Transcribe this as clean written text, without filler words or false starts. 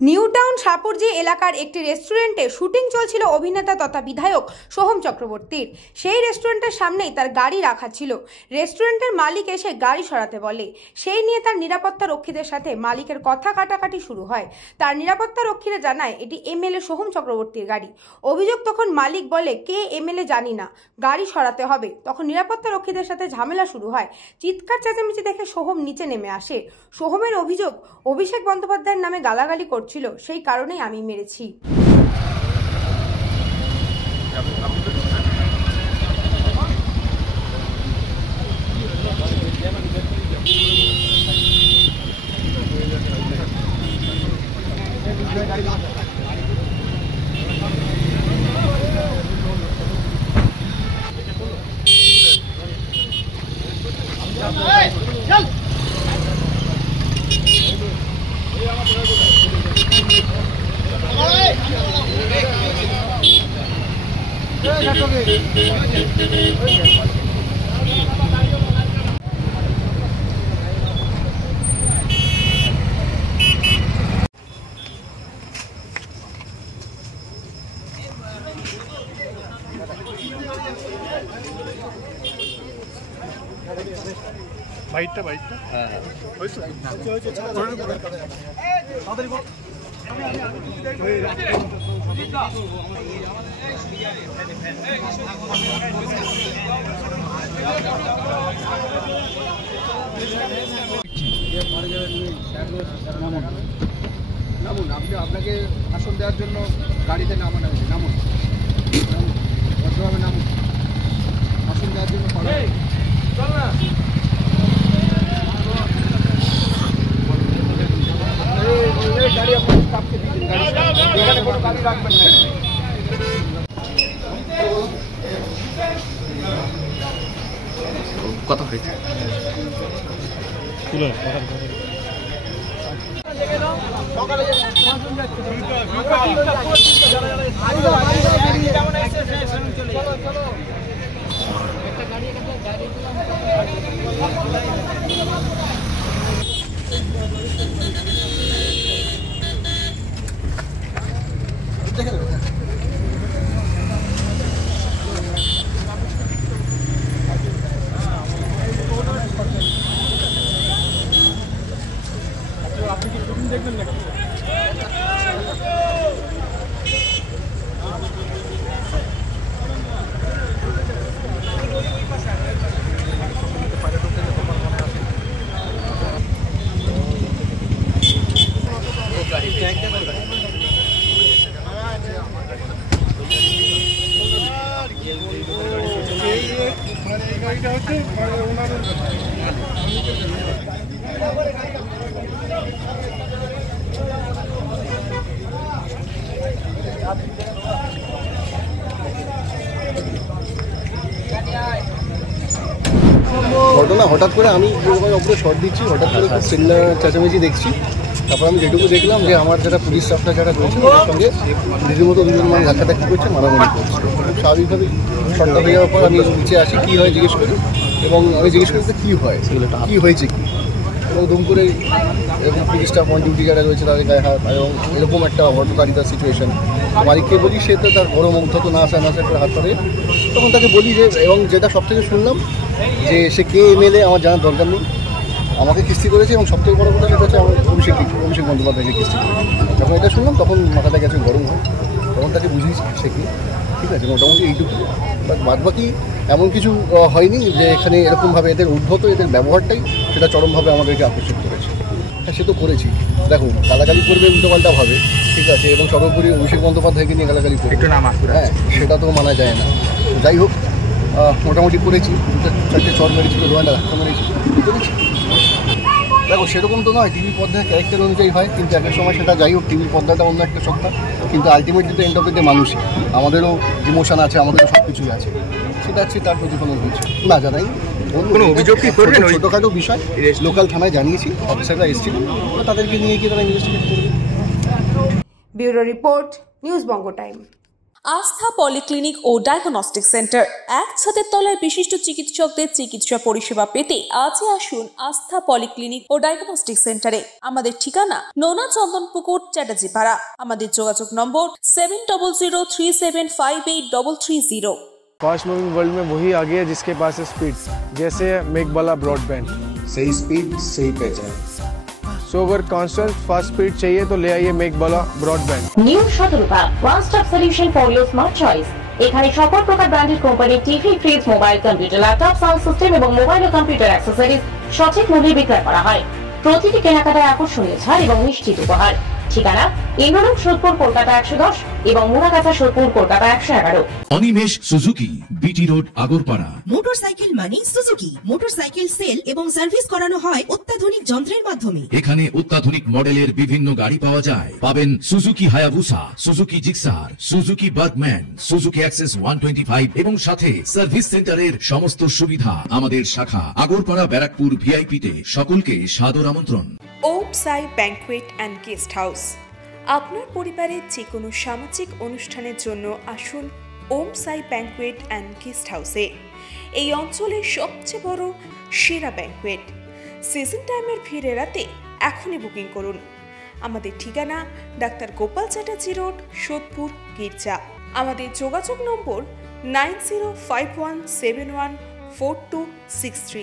New town Shapoorji এলাকার একটি রেস্টুরেন্টে শুটিং চলছিল অভিনেতা তথা বিধায়ক সোহম চক্রবর্তীর। সেই রেস্টুরেন্টের সামনেই তার গাড়ি রাখা ছিল। রেস্টুরেন্টের মালিক এসে গাড়ি সরাতে বলে, সেই নিয়ে তার নিরাপত্তা রক্ষীদের সাথে মালিকের কথা কাটাকাটি শুরু হয়। তার নিরাপত্তা রক্ষীরা জানায় এটি এমএলএ সোহম চক্রবর্তীর গাড়ি। অভিযোগ তখন মালিক বলে, কে এমএলএ জানি না, গাড়ি সরাতে হবে। তখন নিরাপত্তা রক্ষীদের সাথে ঝামেলা শুরু হয়। চিৎকার চেঁচামেচি দেখে সোহম নিচে নেমে আসে। সোহমের অভিযোগ, অভিষেক বন্দ্যোপাধ্যায়ের নামে গালাগালি করছিল, সেই কারণেই আমি মেরেছি। বাইকটা হ্যাঁ নামুন, আপনাকে আসন দেওয়ার জন্য গাড়িতে নামানো হয়েছে। নামুন, ভদ্রভাবে নামুন, আসন দেওয়ার জন্য গাড়ি আপনার স্টাফকে দিন, এখানে কোনো গাড়ি রাখবেন না। কথা হয়েছে আপনি কি শুটিং দেখবেন নাকি? গাড়িটা হচ্ছে ওনাদের ঘটনা। হঠাৎ করে আমি ওপরে শর্ট দিচ্ছি, হঠাৎ করে খুব চিল্লা চেঁচামেচি দেখছি। তারপর আমি যেটুকু দেখলাম যে আমার যারা পুলিশ স্টাফরা যারা রয়েছে তাদের সঙ্গে রীতিমতো দুজন মানুষ ধাক্কাধাক্কি করছে, মারামারি করছে। স্বাভাবিকভাবেই শর্টটা হয়ে যাওয়ার পর আমি নিচে আসি, কী হয় জিজ্ঞেস করি, এবং আমি জিজ্ঞেস করি যে কী হয়, কী হয়েছে কী, এবং দুম করে এবং পুলিশ স্টাফ অন ডিউটি যারা রয়েছে তাদের গায়ে হাত, এবং এরকম একটা হটকারিতার সিচুয়েশন। মালিককে বলি, সে তো তার গরম মুগ্ধ না আসে করে হাত ধরে। তখন তাকে বলি যে, এবং যেটা সব থেকে শুনলাম যে সে কে এমএলএ আমার জানার দরকার নেই, আমাকে কিস্তি করেছে, এবং সবথেকে বড় কথা সেটা হচ্ছে আমার অভিষেক বন্দ্যোপাধ্যায়কে কিস্তি করেছে। যখন এটা শুনলাম তখন মাথাটা গেছে গরম হয়, তখন তাকে বুঝিয়েছি সে কি, ঠিক আছে, মোটামুটি এইটুকু। বাট বাদবাকি এমন কিছু হয়নি যে এখানে এরকমভাবে এদের উদ্ধত এদের ব্যবহারটাই সেটা চরমভাবে আমাদেরকে আকর্ষিত করেছে। হ্যাঁ, সে তো করেছি। দেখো, গালাগালি করবে উল্টোপাল্টাভাবে, ঠিক আছে, এবং সর্বোপরি অভিষেক বন্দ্যোপাধ্যায়কে নিয়ে গালাগালি করবে, হ্যাঁ, সেটা তো মানা যায় না। যাই হোক, মোটামুটি করেছি, 2-4টে চর মেরেছিল, রোয়ানা ধাক্কা মেরেছি, করেছি। দেখো, সেরকম তো নয়, টিভি পর্দায় ক্যারেক্টার অনুযায়ী হয়, কিন্তু একের সময় সেটা যাই হোক, টিভির পর্দাটা অন্য একটা সত্তা, কিন্তু আলটিমেটলি তো এন্ড অফ দ্য ডে মানুষই, আমাদেরও ইমোশন আছে, আমাদেরও সব কিছুই আছে, সেটা হচ্ছে তার প্রতিফলন হয়েছে। না জানাই কোনো অভিযোগ কি করবেন? ছোটোখাটো বিষয় লোকাল থানায় জানিয়েছি, অফিসাররা এসেছিলেন, তাদেরকে নিয়ে গিয়ে তারা ইনভেস্টিগেট করবে। ব্যুরো রিপোর্ট, নিউজ বঙ্গ টাইম। আস্থা পলিক্লিনিক ও ডায়াগনস্টিক সেন্টার, এক ছাদের তলায় বিশিষ্ট চিকিৎসকদের চিকিৎসা পরিষেবা পেতে আজই আসুন আস্থা পলিক্লিনিক ও ডায়াগনস্টিক সেন্টারে। আমাদের ঠিকানা নোনা চন্দনপুকুর, চ্যাটার্জিপাড়া। আমাদের যোগাযোগ নম্বর 7003758330। फास्ट मूविंग वर्ल्ड में वही आगे है जिसके पास है स्पीड, जैसे मेघबाला ब्रॉडबैंड। सही स्पीड सही पहचान। सो अगर कांस्टेंट फास्ट स्पीड चाहिए तो ले आइए Meghbala broadband. New Shatarupa one stop solution for your smart choice. এখানে সকল প্রকার ব্র্যান্ডেড কোম্পানির TV, fridge, mobile, computer, laptop, sound system এবং মোবাইল ও কম্পিউটার অ্যাক্সেসরিজ সঠিক মূল্যে বিক্রয় করা হয়। প্রতিটি কেনাকাটায় আকর্ষণীয় ছাড় এবং নিশ্চিত উপহার। ঠিকানা ইন্দ্রনগর, সোদপুর, কলকাতা 110 এবং Muragachha, Sodepur, Kolkata 111। Animesh Suzuki, BT road, Agarpara. Motorcycle মানে সুজুকি। মোটরসাইকেল সেল এবং সার্ভিস করানো হয় অত্যাধুনিক যন্ত্রের মাধ্যমে। এখানে অত্যাধুনিক মডেলের বিভিন্ন গাড়ি পাওয়া যায়। পাবেন Suzuki Hayabusa, Suzuki Gixxer, Suzuki Bergman, Suzuki access 125 এবং সাথে সার্ভিস সেন্টারের সমস্ত সুবিধা। আমাদের শাখা আগরপাড়া, ব্যারাকপুর ভিআইপি তে। সকলকে সাদর আমন্ত্রণ। ওম সাই ব্যাংকুয়েট অ্যান্ড গেস্ট হাউস। আপনার পরিবারের যে কোনো সামাজিক অনুষ্ঠানের জন্য আসুন ওম সাই ব্যাংকুয়েট অ্যান্ড গেস্ট হাউসে। এই অঞ্চলের সবচেয়ে বড় সেরা ব্যাংকুয়েট। সিজন টাইমের ভিড় এড়াতে এখনই বুকিং করুন। আমাদের ঠিকানা ডাক্তার গোপাল চ্যাটার্জি রোড, সোদপুর, গির্জা। আমাদের যোগাযোগ নম্বর 9051714263।